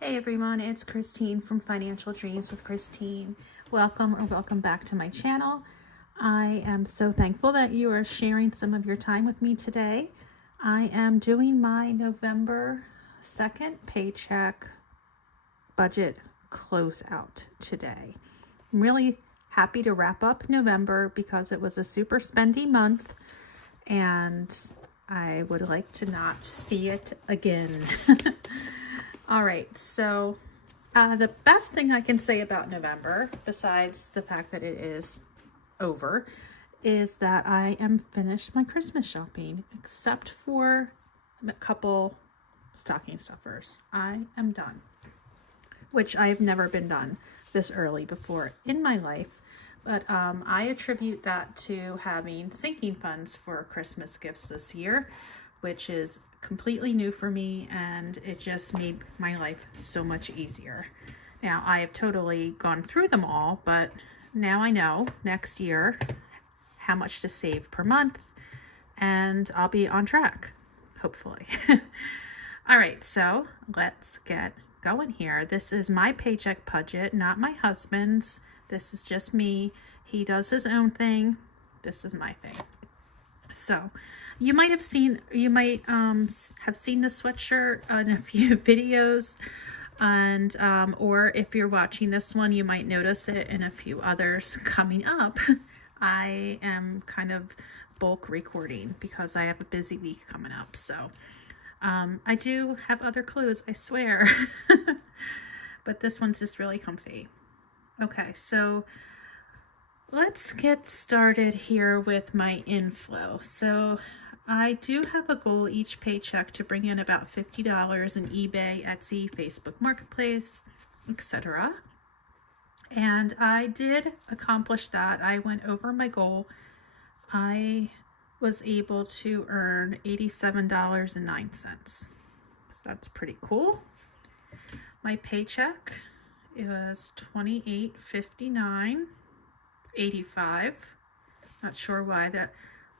Hey everyone, it's Christine from Financial Dreams with Christine. Welcome back to my channel. I am so thankful that you are sharing some of your time with me today. I am doing my November 2nd paycheck budget closeout today. I'm really happy to wrap up November because it was a super spendy month and I would like to not see it again. All right, so the best thing I can say about November, besides the fact that it is over, is that I am finished my Christmas shopping, except for a couple stocking stuffers. I am done, which I've never been done this early before in my life. But I attribute that to having sinking funds for Christmas gifts this year, which is completely new for me, and it just made my life so much easier. Now, I have totally gone through them all, but now I know next year how much to save per month, and I'll be on track, hopefully. All right, so let's get going here. This is my paycheck budget, not my husband's. This is just me. He does his own thing. This is my thing. So you might have seen this sweatshirt in a few videos, and or if you're watching this one, you might notice it in a few others coming up. I am kind of bulk recording because I have a busy week coming up. So I do have other clothes, I swear, but this one's just really comfy. Okay, so let's get started here with my inflow. So I do have a goal each paycheck to bring in about $50 in eBay, Etsy, Facebook Marketplace, etc. And I did accomplish that. I went over my goal. I was able to earn $87.09. So that's pretty cool. My paycheck is $28.59.85. Not sure why that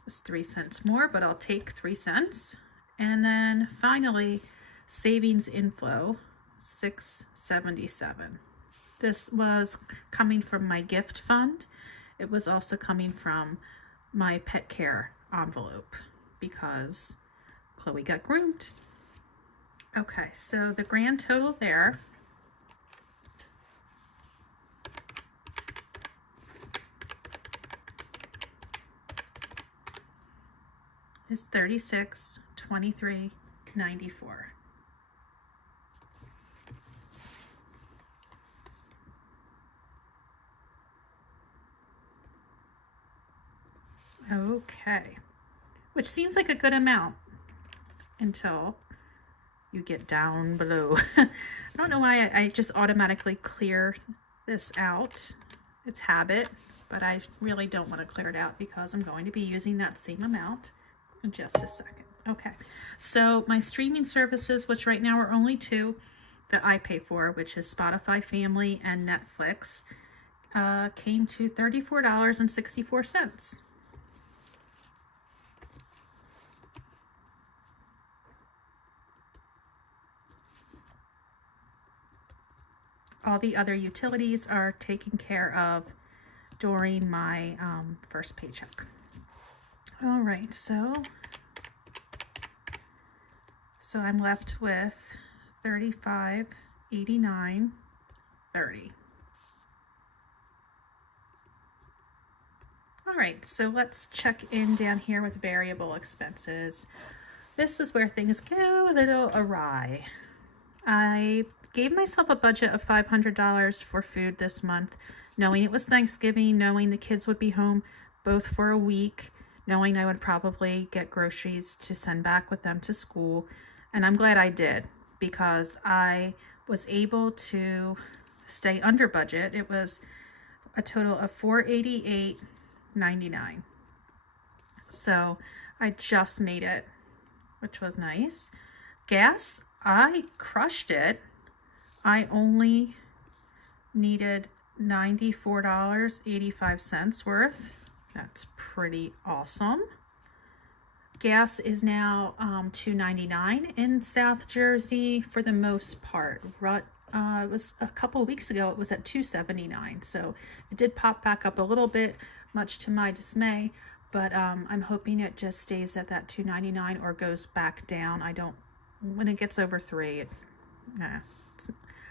was 3 cents more, but I'll take 3 cents. And then finally, savings inflow, $6.77. This was coming from my gift fund. It was also coming from my pet care envelope because Chloe got groomed. Okay, so the grand total there is $36.23.94. Okay, which seems like a good amount until you get down below. I don't know why I just automatically clear this out. It's habit, but I really don't want to clear it out because I'm going to be using that same amount in just a second. Okay, so my streaming services, which right now are only two that I pay for, which is Spotify Family and Netflix, came to $34.64. All the other utilities are taken care of during my first paycheck. All right, so I'm left with $35.89.30. All right, so let's check in down here with variable expenses. This is where things go a little awry. I gave myself a budget of $500 for food this month, knowing it was Thanksgiving, knowing the kids would be home both for a week, knowing I would probably get groceries to send back with them to school. And I'm glad I did because I was able to stay under budget. It was a total of $488.99. So I just made it, which was nice. Gas, I crushed it. I only needed $94.85 worth. That's pretty awesome. gas is now $2.99 in South Jersey for the most part. It was a couple of weeks ago, it was at $2.79. So it did pop back up a little bit, much to my dismay. But I'm hoping it just stays at that $2.99 or goes back down. When it gets over $3, I'm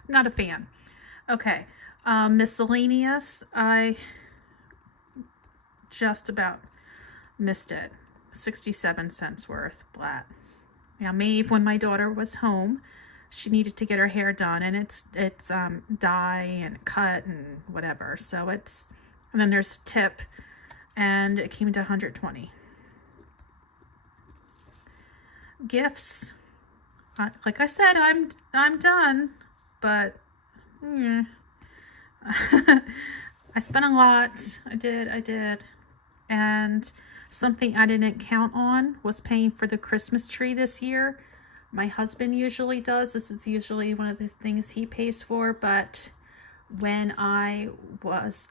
not a fan. Okay, miscellaneous, I just about missed it. 67 cents worth, flat. Now, Maeve, when my daughter was home, she needed to get her hair done, and it's dye and cut and whatever. So and then there's tip, and it came to 120. Gifts, like I said, I'm done, but I spent a lot. I did, and something I didn't count on was paying for the Christmas tree this year. My husband usually does. This is usually one of the things he pays for, but when I was,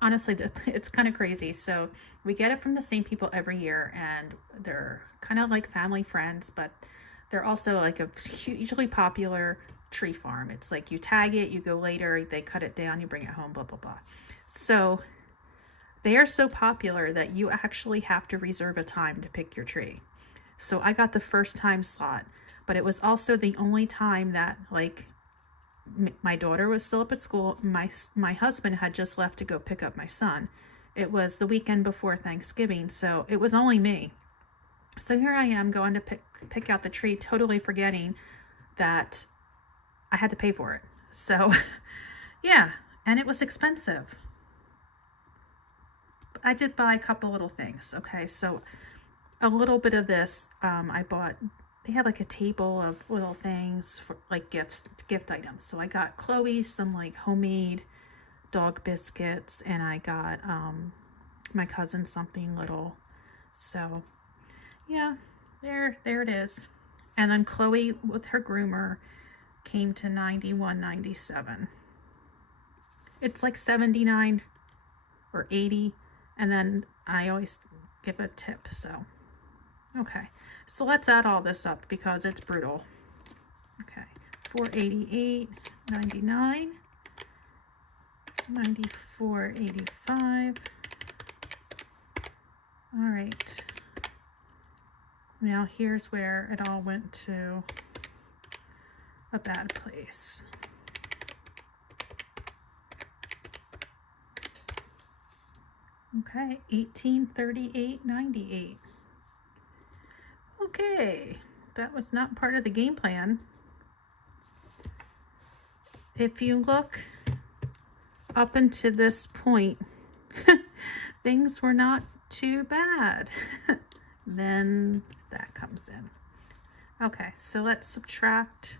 honestly, it's kind of crazy. So we get it from the same people every year, and they're kind of like family friends, but they're also like a hugely popular tree farm. It's like you tag it, you go later, they cut it down, you bring it home, blah, blah, blah. So they are so popular that you actually have to reserve a time to pick your tree. So I got the first time slot, but it was also the only time that, like, my daughter was still up at school. My husband had just left to go pick up my son. It was the weekend before Thanksgiving, so it was only me. So here I am going to pick out the tree, totally forgetting that I had to pay for it. So yeah, and it was expensive. I did buy a couple little things. Okay, so a little bit of this, I bought, they have like a table of little things for like gift items. So I got Chloe some like homemade dog biscuits, and I got my cousin something little. So yeah, there it is. And then Chloe with her groomer came to $91.97. It's like $79 or $80, and then I always give a tip. So okay, so let's add all this up because it's brutal. Okay, $488.99, $94.85. All right, now here's where it all went to a bad place. Okay, $1838.98. Okay, that was not part of the game plan. If you look up until this point, things were not too bad. Then that comes in. Okay, so let's subtract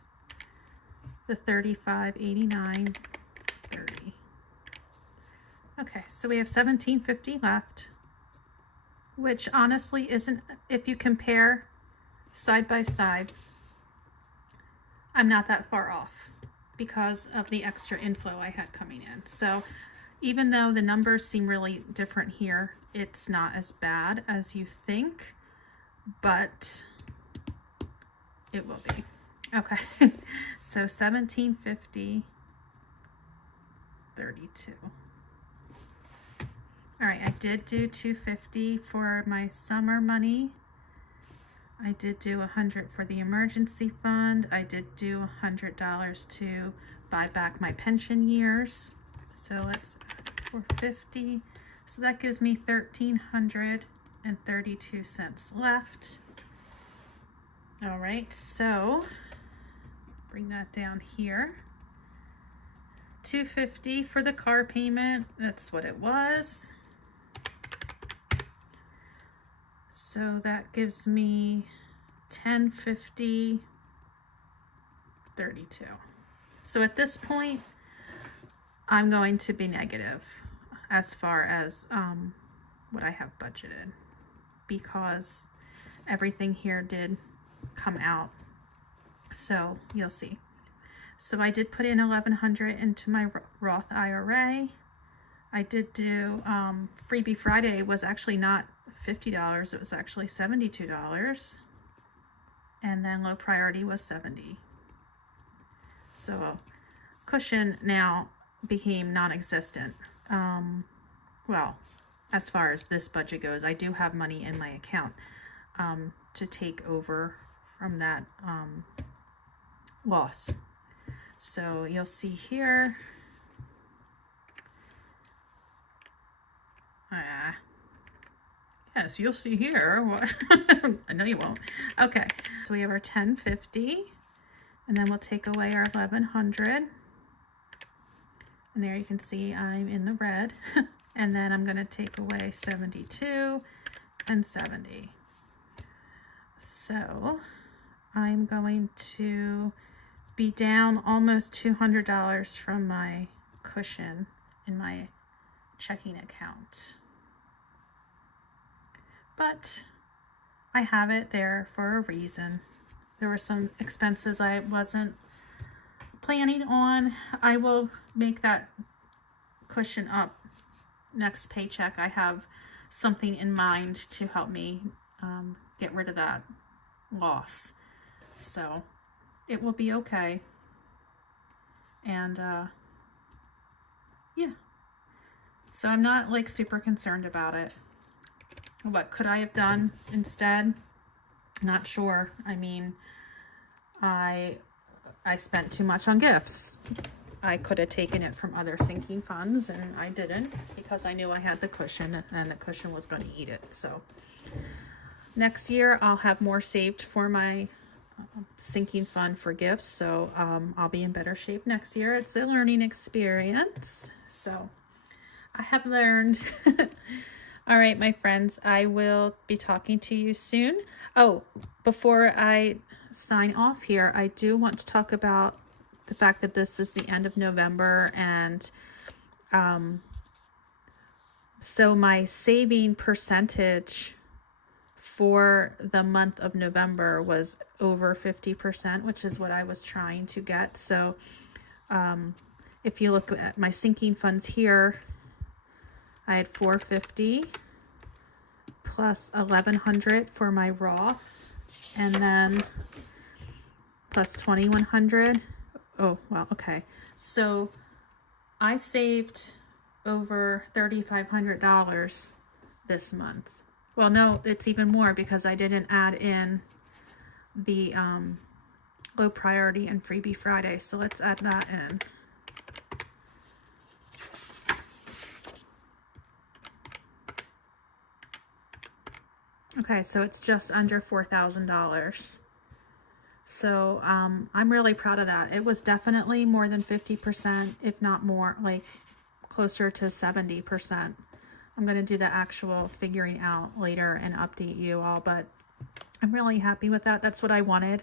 the $35.89.30. Okay, so we have $17.50 left, which honestly isn't, if you compare side by side, I'm not that far off because of the extra inflow I had coming in. So even though the numbers seem really different here, it's not as bad as you think, but it will be. Okay, so $17.50.32. All right, I did do $250 for my summer money. I did do $100 for the emergency fund. I did do $100 to buy back my pension years. So let's add $450. So that gives me $1,332 left. All right, so bring that down here. $250 for the car payment. That's what it was. So that gives me $1050.32. So at this point, I'm going to be negative as far as what I have budgeted, because everything here did come out. So you'll see. So I did put in $1,100 into my Roth IRA. I did do Freebie Friday was actually not $50, it was actually $72. And then low priority was $70. So cushion now became non-existent. Well, as far as this budget goes, I do have money in my account to take over from that loss. So you'll see here, yes, you'll see here. I know you won't. Okay, so we have our $10.50, and then we'll take away our $1100, and there you can see I'm in the red. And then I'm going to take away 72 and 70. So I'm going to be down almost $200 from my cushion in my checking account. But I have it there for a reason. There were some expenses I wasn't planning on. I will make that cushion up next paycheck. I have something in mind to help me get rid of that loss. So it will be okay. And yeah. So I'm not like super concerned about it. What could I have done instead? Not sure. I mean, I spent too much on gifts. I could have taken it from other sinking funds, and I didn't because I knew I had the cushion and the cushion was going to eat it. So next year I'll have more saved for my sinking fund for gifts. So I'll be in better shape next year. It's a learning experience. So I have learned. All right, my friends, I will be talking to you soon. Oh, before I sign off here, I do want to talk about the fact that this is the end of November, and so my saving percentage for the month of November was over 50%, which is what I was trying to get. So if you look at my sinking funds here, I had $450 plus $1,100 for my Roth, and then plus $2,100. Oh, well, okay. So I saved over $3,500 this month. Well, no, it's even more because I didn't add in the low priority and freebie Friday. So let's add that in. Okay, so it's just under $4,000. So I'm really proud of that. It was definitely more than 50%, if not more, like closer to 70%. I'm going to do the actual figuring out later and update you all, but I'm really happy with that. That's what I wanted.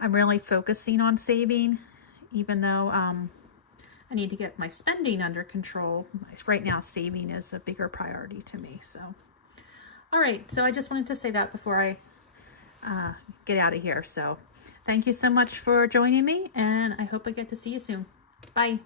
I'm really focusing on saving, even though I need to get my spending under control. Right now, saving is a bigger priority to me. So, all right. So I just wanted to say that before I get out of here. So thank you so much for joining me, and I hope I get to see you soon. Bye.